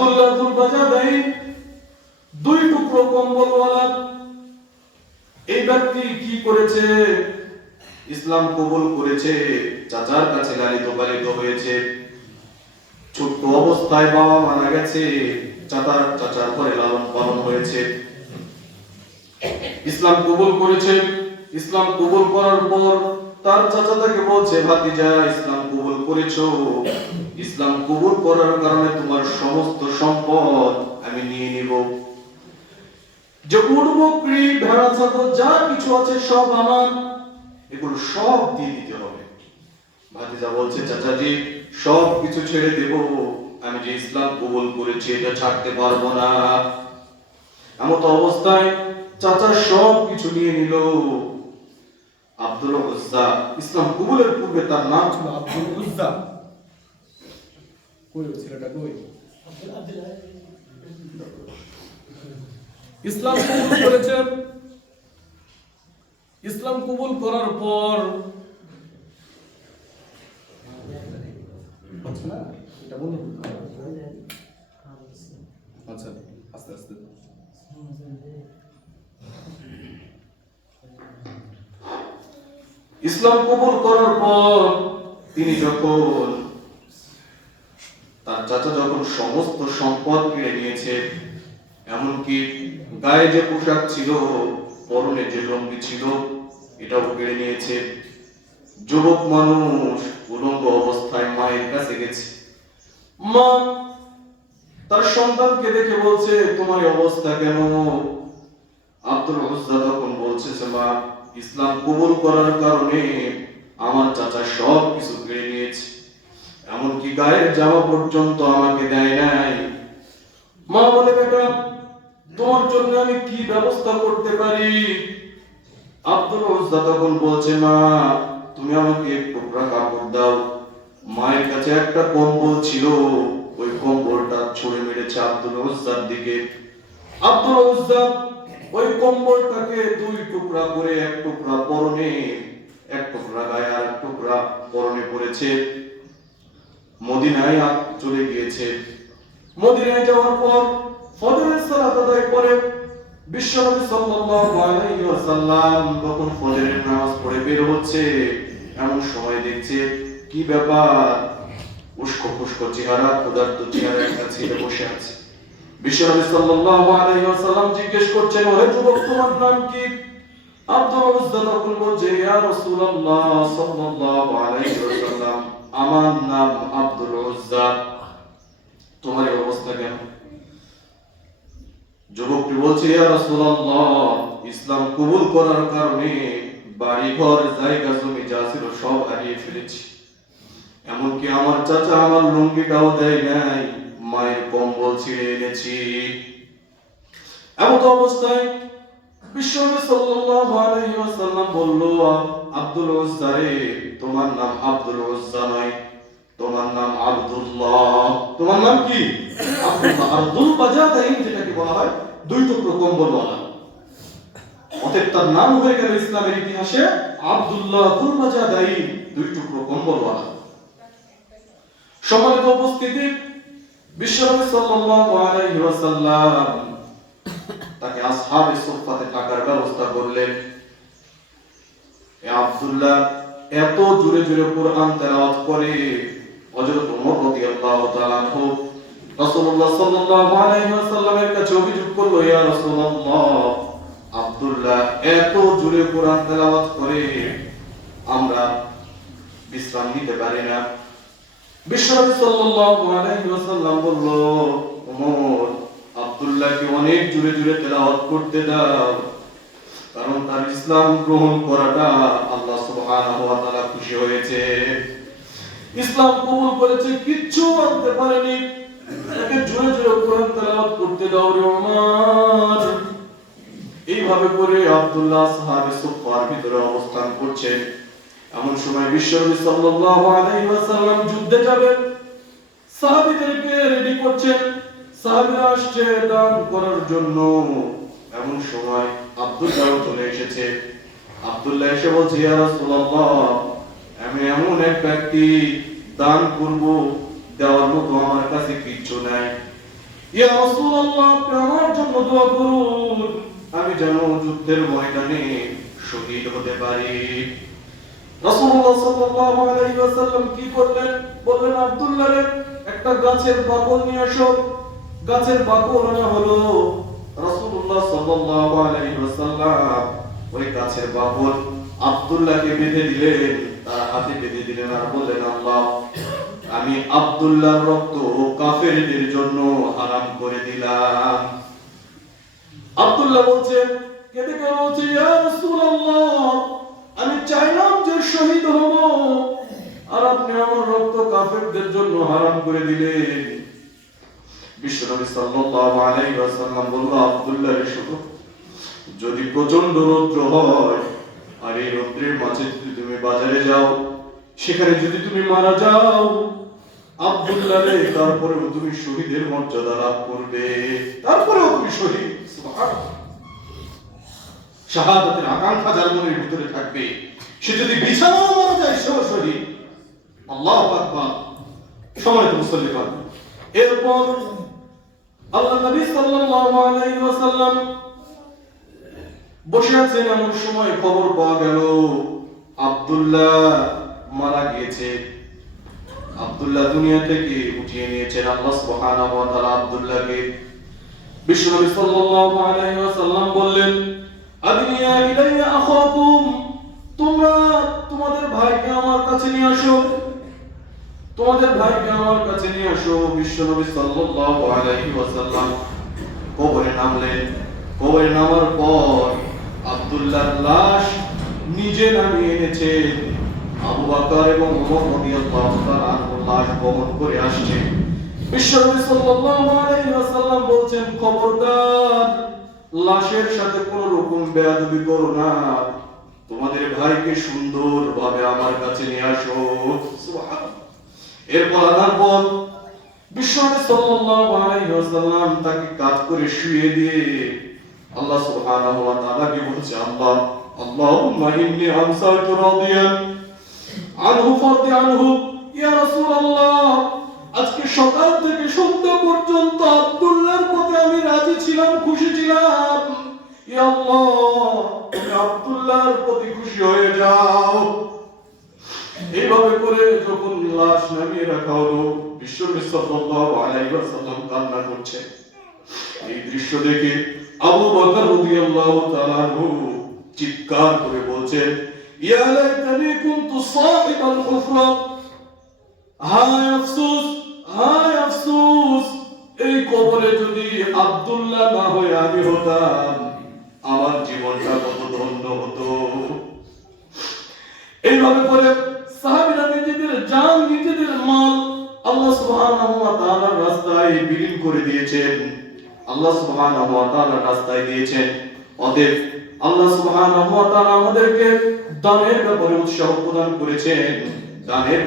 আব্দুল্লাহ যুল বাজাদাইন দুই টুকরো কম্বলওয়ালা। এই ব্যক্তি কি করেছে? ইসলাম কবুল করেছে, চাচার কাছে লালিত পালিত হয়েছে। ছোট্ট অবস্থায় বাবা মারা গেছে, চাচার ঘরে লালন পালন হয়েছে। ইসলাম কবুল করেছে। ইসলাম কবুল করার পর তার চাচা তাকে বলছে, ভাতিজা ইসলাম কবুল করেছো, ইসলাম কবুল করার কারণে তোমার সমস্ত সম্পদ আমি নিয়ে নিব। যে উট বকরি ভেড়া ছাগল যা কিছু আছে সব আমার, এগুলো সব দিয়ে দিতে হবে। ভাতিজা বলছে, চাচাজি সব কিছু ছেড়ে দেব, আমি যে ইসলাম কবুল করেছি এটা ছাড়তে পারবো না। এমত অবস্থায় চাচা সব কিছু নিয়ে নিল। আব্দুল উজ্জা, ইসলাম কবুলের পূর্বে তার নাম ছিল আব্দুল উজ্জা। কই ছেলেটা কই? ইসলাম কবুল করেছে। ইসলাম কবুল করার পর এটা বলুন। আচ্ছা আস্তে আস্তে। ইসলাম কবুল করার পর তিনি যখন তার চাচা যখন সমস্ত সম্পদ কেড়ে নিয়েছে, এমনকি গায়ে যে পোশাক ছিল, পরনে যে লুঙ্গি ছিল, এটাও কেড়ে নিয়েছে। যুবক মানুষ উলঙ্গ অবস্থায় মায়ের কাছে গেছে। মা তার সন্তানকে দেখে বলছে, তোমার অবস্থা কেন? আব্দুল উজ্জা তখন বলছে, মা ইসলাম কবুল করার কারণে আমার চাচা সব কিছু কেড়ে নিয়েছে, এমনকি গায়ের জামা পর্যন্ত আমাকে দেয় নাই। মা বলে, বেটা তোমার জন্য আমি কি ব্যবস্থা করতে পারি? আব্দুল উজ্জা তখন বলছে, মা তুমি আমাকে এক টুকরা কাপড় দাও। মায়ের কাছে একটা কম্বল ছিল, ওই কম্বলটা ছুঁড়ে মেরেছে আব্দুল উজ্জার দিকে। আব্দুল উজ্জা ওই কম্বলটাকে দুই টুকরা করে, এক টুকরা পরনে, এক টুকরা গায়ে, আর এক টুকরা পরনে পড়েছে। মদিনায় চলে গিয়েছে। মদিনায় যাওয়ার পর ফজরের সালাত আদায় করে বিশ্বনবী সাল্লাল্লাহু আলাইহি ওয়াসাল্লাম তখন ফজরের নামাজ পড়ে বের হচ্ছে। এমন সময় দেখছে, কি ব্যাপার, উস্কো খুস্কো চেহারা, ক্ষুধার্ত চেহারা একটা ছেলে বসে আছে। বিশ্বনবী সাল্লাল্লাহু আলাইহি ওয়াসাল্লাম জিজ্ঞেস করছেন, ওহে যুবক তোমার নাম কি? আব্দুল উজ্জা তখন বলছে, ইয়া রাসূলুল্লাহ সাল্লাল্লাহু আলাইহি ওয়াসাল্লাম, আমার নাম আব্দুল উজ্জা, তোমার এই অবস্থা কেন? যুবকটি বলছে, ইয়া রাসূলুল্লাহ ইসলাম কবুল করার কারণে বাড়ি ঘর জায়গা জমি যা ছিল সব হারিয়ে ফেলেছি, এমনকি আমার চাচা আমার লুঙ্গিটাও দেয় নাই, মায়ের কম্বল ছিঁড়ে এনেছি। এমন অবস্থায় বিশ্বনবী সাল্লাল্লাহু আলাইহি ওয়াসাল্লাম বলল, আব্দুল উজ্জা রে, তোমার নাম আব্দুল উজ্জা নয়, তোমার নাম আব্দুল্লাহ। তোমার নাম কি? আব্দুল্লাহ। আব্দুল বাজাদাইন যেটাকে বলা হয় দুই টুকরো কম্বলওয়ালা, অতএব তার নাম হয়ে গেল ইসলামের ইতিহাসে আব্দুল্লাহ যুল বাজাদাইন, দুই টুকরো কম্বলওয়ালা। সম্মানিত উপস্থিতি, বিশ্বনবী সাল্লাল্লাহু আলাইহি ওয়াসাল্লাম তাকে আসহাবে সুফফাতে থাকার ব্যবস্থা করলেন। আব্দুল্লাহ এত জোরে জোরে কোরআন তেলাওয়াত করে, হযরত ওমর রাদিয়াল্লাহু তাআলা আনহু রাসূলুল্লাহ সাল্লাল্লাহু আলাইহি ওয়াসাল্লামের কাছে অভিযোগ করলো, ইয়া রাসূলুল্লাহ আব্দুল্লাহ এত জোরে কোরআন তেলাওয়াত করে, আমরা বিশ্রাম নিতে পারি না। বিশ্বনবী সাল্লাল্লাহু আলাইহি ওয়াসাল্লাম বলল, ওমর আব্দুল্লাহকে অনেক জোরে জোরে তেলাওয়াত করতে দাও, কারণ তার ইসলাম গ্রহণ করাটা আল্লাহ সুবহানাহু ওয়া তাআলা খুশি হয়েছে। ইসলাম কবুল করেছে, কিচ্ছু আনতে পারেনি, তাকে জোরে জোরে কোরআন তেলাওয়াত করতে দাও রে ওমর। এইভাবে করে আব্দুল্লাহ সাহাবী সুফফার ভিতরে অবস্থান করছেন। এমন সময় বিশ্বনবী সাল্লাল্লাহু আলাইহি ওয়াসাল্লাম যুদ্ধে যাবেন, সাহাবীদেরকে রেডি করছেন, সাহাবীরা আসছে দান করার জন্য। এমন সময় আব্দুল্লাহ চলে এসেছে। আব্দুল্লাহ এসে বলছে, ইয়া রাসূলুল্লাহ আমি এমন এক ব্যক্তি, দান করব, দেওয়ার মতো আমার কাছে কিচ্ছু নাই, ইয়া রাসূলুল্লাহ, আপনি আমার জন্য দোয়া করুন, আমি যেন যুদ্ধের ময়দানে শহীদ হতে পারি। রাসূলুল্লাহ সাল্লাল্লাহু আলাইহি ওয়াসাল্লাম কি করলেন? বললেন, আব্দুল্লাহ রে, একটা গাছের বাকল নিয়ে আসো। গাছের বাকল আনা হলো। রাসূলুল্লাহ সাল্লাল্লাহু আলাইহি ওয়াসাল্লাম ওই গাছের বাকল আব্দুল্লাহকে বেঁধে দিলেন, তার হাতে বেঁধে দিলেন, আর বললেন, আল্লাহ, আমি আব্দুল্লাহর রক্ত কাফেরদের জন্য হারাম করে দিলাম। আব্দুল্লাহ বলছে, কেঁদে কেন বলছে, ইয়া রাসূলুল্লাহ, আমি চাইলাম যে শহীদ হব, আর আপনি আমার রক্ত কাফেরদের জন্য হারাম করে দিলেন। বিশ্বনবী সাল্লাল্লাহু আলাইহি ওয়াসাল্লাম বলল, আব্দুল্লাহ রে, শোনো, যদি প্রচন্ড রৌদ্র হয়, আর এই রৌদ্রের মাঝে যদি তুমি বাজারে যাও, সেখানে যদি তুমি মারা যাও, আব্দুল্লাহ রে, তারপরেও তুমি শহীদের মর্যাদা লাভ করবে, তারপরেও তুমি শহীদ। সুবহানাল্লাহ। শাহাদাতের আকাঙ্ক্ষা যার মনের ভিতরে থাকবে, সে যদি বিছানাও মারা যায়, সেও শহীদ। আল্লাহু আকবার। সম্মানিত মুসল্লিগণ, এরপর আল্লাহ নবী সাল্লাল্লাহু আলাইহি ওয়াসাল্লাম বসে আছেন, এমন সময় খবর পাওয়া গেল আব্দুল্লাহ মারা গিয়েছে। আব্দুল্লাহ দুনিয়া থেকে উঠিয়ে নিয়েছেন আল্লাহ সুবহানাহু ওয়া তাআলা আব্দুল্লাহকে। বিশ্বনবী সাল্লাল্লাহু আলাইহি ওয়াসাল্লাম বললেন, আদিনিয়া ইলাইয়া আখাকুম, তোমরা তোমাদের ভাইকে আমার কাছে নিয়ে আসো, তোমাদের ভাইকে আমার কাছে নিয়ে আসো। বিশ্বনবী সাল্লাল্লাহু আলাইহি ওয়াসাল্লাম কবরে নামলেন। কবরে নামার পর আব্দুল্লাহর লাশ নিজে নামিয়ে এনেছেন। আবু বকর এবং ওমর রাদিয়াল্লাহু তাআলা আনহুর লাশ বহন করে আসছে। বিশ্বনবী সাল্লাল্লাহু আলাইহি ওয়াসাল্লাম বলছেন, খবরদার, লাশের সাথে কোনো রকম বেয়াদবি করো না, তোমাদের ভাইকে সুন্দরভাবে আমার কাছে নিয়ে আসো। সুবহানাল্লাহ। এরপর আনার পর বিশ্বনবী সাল্লাল্লাহু আলাইহি ওয়াসাল্লাম তাকে কাত করে শুয়ে দিয়ে আল্লাহ সুবহানাহু ওয়া তাআলাকে বলছে, আল্লাহ, আল্লাহুম্মা ইন্নী আমসাইতু রাদিয়ান আনহু ফারদি আনহু। ইয়া রাসূলুল্লাহ, আজকে সকাল থেকে সন্ধ্যা পর্যন্ত আব্দুল্লাহর প্রতি আমি রাজি ছিলাম, খুশি ছিলাম। ইয়া আল্লাহ, তুমি আব্দুল্লাহর প্রতি খুশি হয়ে যাও। এইভাবে করে যখন লাশ নামিয়ে রাখা হলো, বিশ্বনবী সাল্লাল্লাহু আলাইহি ওয়াসাল্লাম কান্না করছে। এই দৃশ্য দেখে আবু বকর রাদিয়াল্লাহু তাআলা আনহু চিৎকার করে বলছেন, ইয়া লাইতানি কুনতু সাহিবাল হুফরা, হায় আফসোস, হায় আফসোস, এই কবরে যদি আব্দুল্লাহ না হয়ে আমি হতাম, আমার জীবনটা কত ধন্য হতো। এইভাবে করে সাহাবীরা নিজেদের জান, নিজেদের মাল আল্লাহ সুবহানাহু ওয়া তাআলার রাস্তায় বিলীন করে দিয়েছেন, আল্লাহ সুবহানাহু ওয়া তাআলার রাস্তায় দিয়েছেন। অতএব আল্লাহ সুবহানাহু ওয়া তাআলা আমাদেরকে দানের ব্যাপারে উৎসাহ প্রদান করেছেন। দানের